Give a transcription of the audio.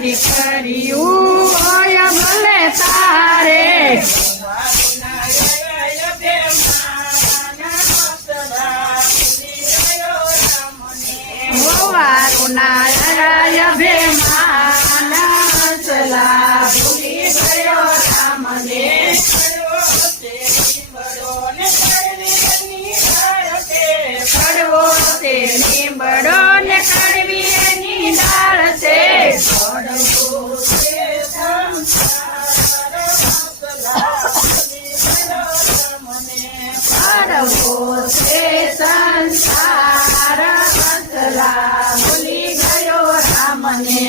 દીકરીયું હોય ભલે તારે વારુના ભેમાન હસલા ભૂલી ગયો રામને પડવો તે નીબડો ને કડવી એની ડાળ છે પડવો છે સંસાર હસલા ભૂલી ગયો રામને